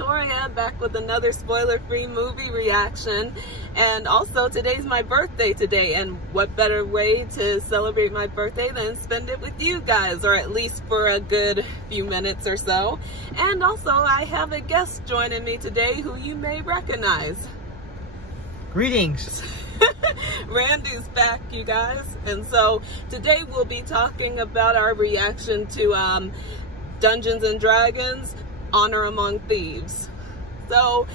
Victoria, back with another spoiler-free movie reaction. And also, today's my birthday today, and what better way to celebrate my birthday than spend it with you guys, or at least for a good few minutes or so. And also, I have a guest joining me today who you may recognize. Greetings. Randy's back, you guys. And so today we'll be talking about our reaction to Dungeons and Dragons Honor Among Thieves. So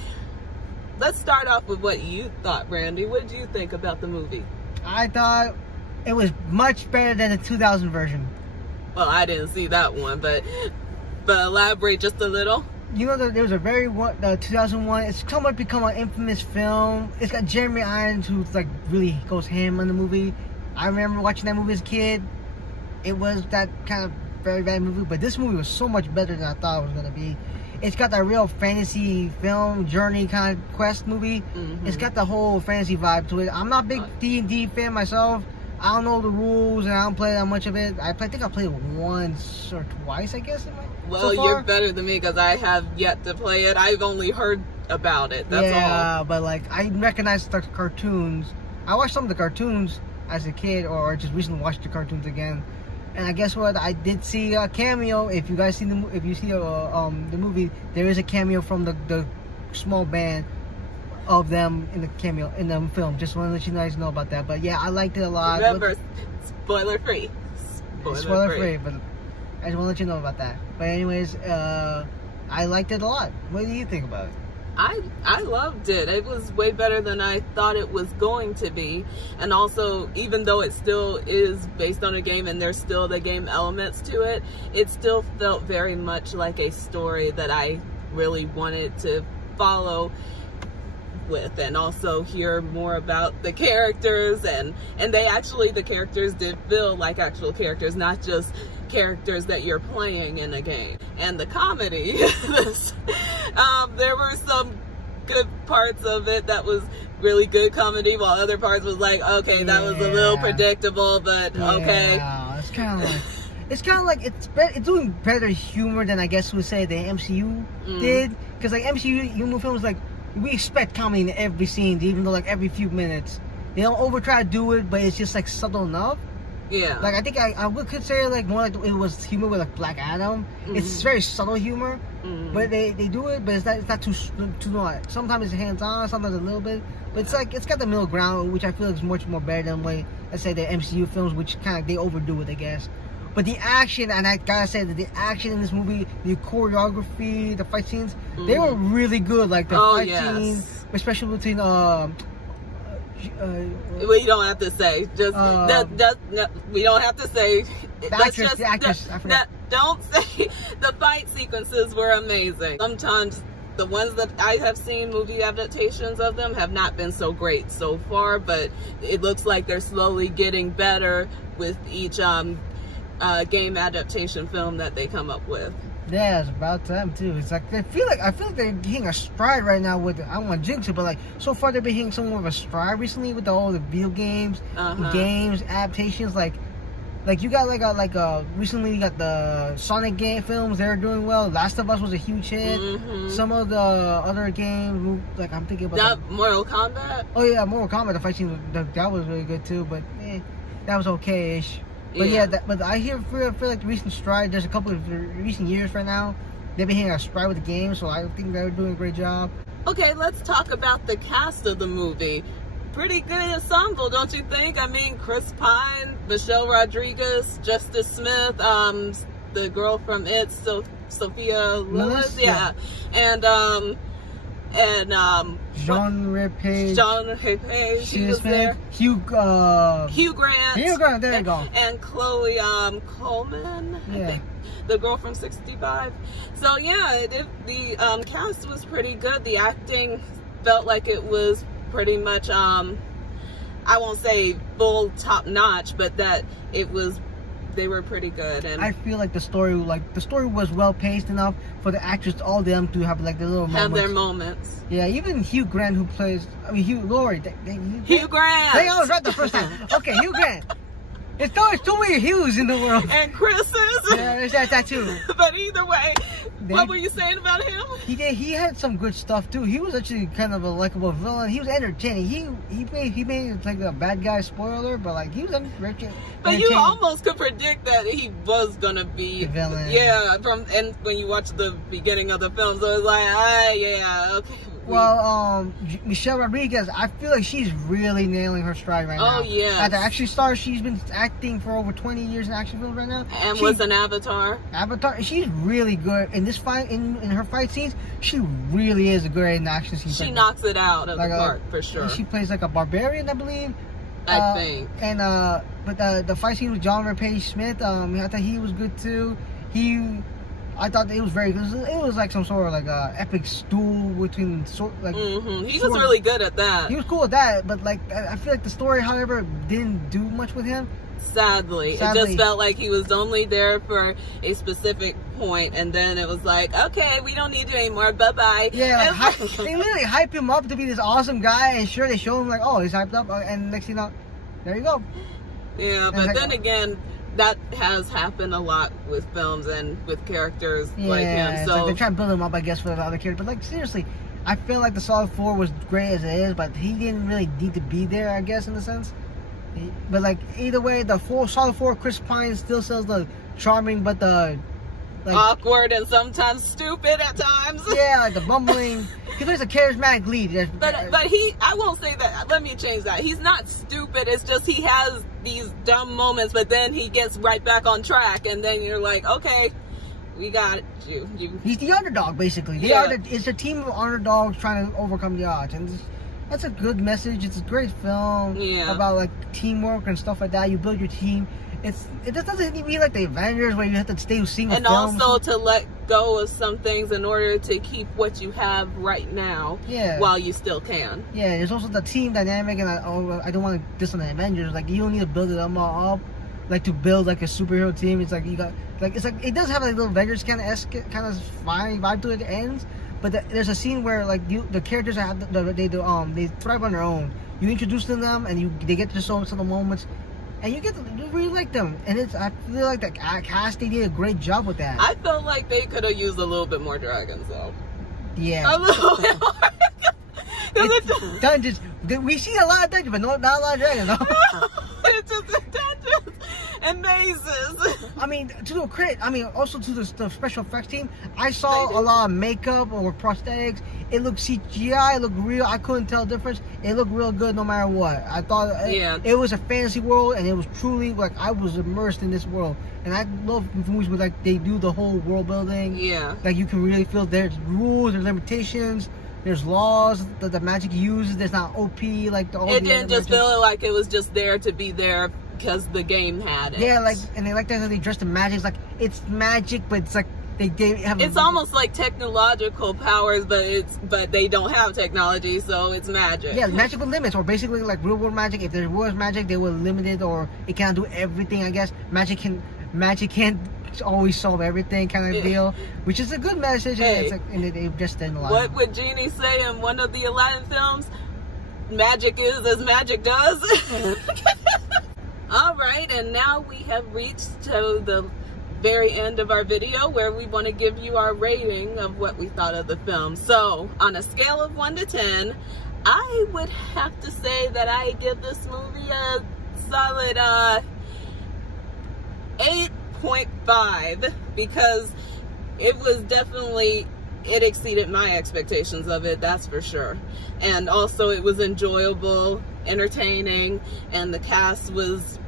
let's start off with what you thought, Randy. What did you think about the movie? I thought it was much better than the 2000 version. Well, I didn't see that one, but elaborate just a little. You know, there was a very 2001. It's somewhat become an infamous film. It's got Jeremy Irons, who's like really goes ham on the movie. I remember watching that movie as a kid. It was that kind of very bad movie, but this movie was so much better than I thought it was gonna be. It's got that real fantasy film journey kind of quest movie. It's got the whole fantasy vibe to it. I'm not a big D&D fan myself. I don't know the rules and I don't play that much of it. I think I played it once or twice, I guess. Well, so you're better than me because I have yet to play it. I've only heard about it. That's all. Yeah, but like I recognize the cartoons. I watched some of the cartoons as a kid, or just recently watched the cartoons again. And I guess what? I did see a cameo. If you guys see the movie, there is a cameo from the small band of them in the cameo in the film. Just want to let you guys know about that. But yeah, I liked it a lot. Remember, spoiler free. Spoiler free, but I just want to let you know about that. But anyways, I liked it a lot. What do you think about it? I loved it. It was way better than I thought it was going to be. And also, even though it still is based on a game and there's still the game elements to it, it still felt very much like a story that I really wanted to follow with, and also hear more about the characters, and the characters did feel like actual characters, not just characters that you're playing in a game. And the comedy, there were some good parts of it that was really good comedy, while other parts was like, okay, that was a little predictable, but okay. It's kind of like it's doing better humor than I guess we would say the MCU did, because like MCU films, like we expect comedy in every scene, even though like every few minutes they don't over try to do it, but it's just like subtle enough. Yeah, like I think I would consider like more like it was humor with like Black Adam. It's very subtle humor, but they do it, but it's not too much. Sometimes it's hands on, sometimes a little bit, but it's like it's got the middle ground, which I feel is much more better than way let's say the MCU films, which kind of they overdo it, I guess. But the action, and I gotta say that the action in this movie, the choreography, the fight scenes, they were really good. Like the fight scenes, especially between we don't have to say. We don't have to say. The actress. Don't say. The fight sequences were amazing. Sometimes the ones that I have seen, movie adaptations of them, have not been so great so far, but it looks like they're slowly getting better with each game adaptation film that they come up with. Yeah, it's about them too. It's like I feel like they're hitting a stride right now with, I don't want to jinx it, but like so far they've been hitting some more of a stride recently with all the video games, games adaptations. Like you got recently you got the Sonic game films. They're doing well. Last of Us was a huge hit. Some of the other games, like I'm thinking about Mortal Kombat. Oh yeah, Mortal Kombat. The fight scene that was really good too, but that was okay-ish. But but I feel like the recent stride, there's a couple of recent years right now, they've been hitting a stride with the game, so I think they're doing a great job. Okay, let's talk about the cast of the movie. Pretty good ensemble, don't you think? I mean, Chris Pine, Michelle Rodriguez, Justice Smith, the girl from It, Sophia Lillis, and Jean Repage, she was there. Hugh Grant, there you go. And Chloe Coleman, the girl from 65. So yeah, the cast was pretty good. The acting felt like it was pretty much I won't say full top notch, but that it was. They were pretty good, and I feel like the story was well paced enough for the actors, all of them, to have like their little their moments. Yeah, even Hugh Grant, who plays, Hugh Grant. Hey, I was right the first time. Okay, Hugh Grant. It's too many Hughes in the world. And Chris's. Yeah, there's that too. But either way, what were you saying about him? He had some good stuff too. He was actually kind of a likable villain. He was entertaining. He made like a bad guy spoiler, but like he was entertaining. But you almost could predict that he was gonna be the villain. Yeah, and when you watch the beginning of the film, so it's like, yeah, okay. Well, Michelle Rodriguez, I feel like she's really nailing her stride right now. Oh, yeah. As an action star, she's been acting for over 20 years in action films right now. And was an Avatar. She's really good. In this fight, in her fight scenes, she really is good in action scenes. She knocks it out of the park, for sure. She plays like a barbarian, I believe. I think. And, but the fight scene with John Page Smith, I thought he was good too. I thought it was very good. It was like some sort of like epic duel between He was really good at that. He was cool with that, but like I feel like the story, however, didn't do much with him. Sadly, it just felt like he was only there for a specific point, and then it was like, okay, we don't need you anymore. Bye bye. Yeah, like, they literally hype him up to be this awesome guy, and sure they show him like, oh, he's hyped up, and next thing you know, there you go. Yeah, but then again, that has happened a lot with films and with characters like him. So like they're trying to build him up, I guess, for the other characters. But like seriously, I feel like the Solid 4 was great as it is, but he didn't really need to be there, I guess, in a sense. But like either way, the Solid 4, Chris Pine still sells the charming, but the awkward and sometimes stupid at times. Yeah, like the bumbling. He plays a charismatic lead. But I won't say that. Let me change that. He's not stupid. It's just he has these dumb moments, but then he gets right back on track, and then you're like, okay, we got you. He's the underdog, basically. It's a team of underdogs trying to overcome the odds, and that's a good message. It's a great film about like teamwork and stuff like that. You build your team. It just doesn't need to be like the Avengers where you have to stay single. And also to let go of some things in order to keep what you have right now while you still can. Yeah, there's also the team dynamic, and I don't want to diss on the Avengers. Like you don't need to build it all up, like to build like a superhero team. It's like you got it does have like a little Avengers kind of vibe to it at the ends. But there's a scene where like the characters have they thrive on their own. You introduce them and they get to show some of the moments. And you really like them, and I feel like the cast, they did a great job with that. I felt like they could have used a little bit more dragons, though. Yeah, a little bit more. Dungeons. We see a lot of dungeons, but not a lot of dragons. No? It's just dungeons and mazes. I mean, to do credit, also to the special effects team, I saw a lot of makeup or prosthetics. It looked CGI, it looked real. I couldn't tell the difference. It looked real good no matter what. I thought it was a fantasy world, and it was truly like I was immersed in this world. And I love movies where like they do the whole world building. Yeah. Like you can really feel there's rules, there's limitations, there's laws that the magic uses. There's not OP like the. It didn't just feel like it was just there to be there because the game had it. Yeah, like, and they like that how they dress the magic. It's like it's magic, but it's like. It's almost like technological powers, but they don't have technology, so it's magic. Yeah, magic with limits, or basically like real world magic. If there was magic, they were limited, or it can't do everything. I guess magic can't always solve everything, kind of deal, which is a good message. Hey, and they just didn't allow. What would Genie say in one of the Aladdin films? Magic is as magic does. All right, and now we have reached to the very end of our video where we want to give you our rating of what we thought of the film. So on a scale of 1 to 10, I would have to say that I give this movie a solid 8.5 because it exceeded my expectations of it, that's for sure. And also it was enjoyable, entertaining, and the cast was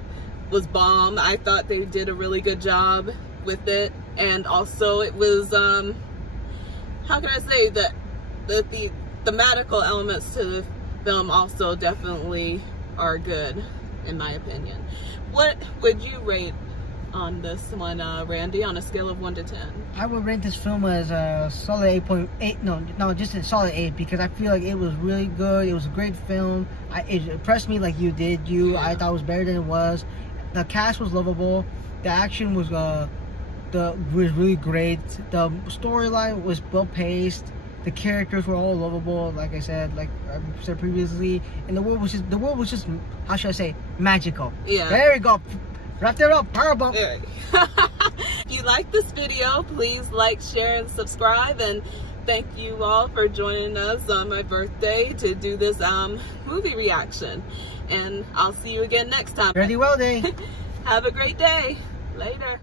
bomb. I thought they did a really good job with it, and also it was how can I say that the thematical elements to the film also definitely are good in my opinion. What would you rate on this one, Randy, on a scale of 1 to 10? I would rate this film as a solid 8.8. No, just a solid 8 because I feel like it was really good. It was a great film. It impressed me like you did. I thought it was better than it was. The cast was lovable. The action was really great. The storyline was well paced. The characters were all lovable, like I said previously. And the world was just how should I say, magical. Yeah. There we go. Wrap it up. Power bump. If you like this video, please like, share, and subscribe. And thank you all for joining us on my birthday to do this movie reaction. And I'll see you again next time. Ready well day. Have a great day. Later.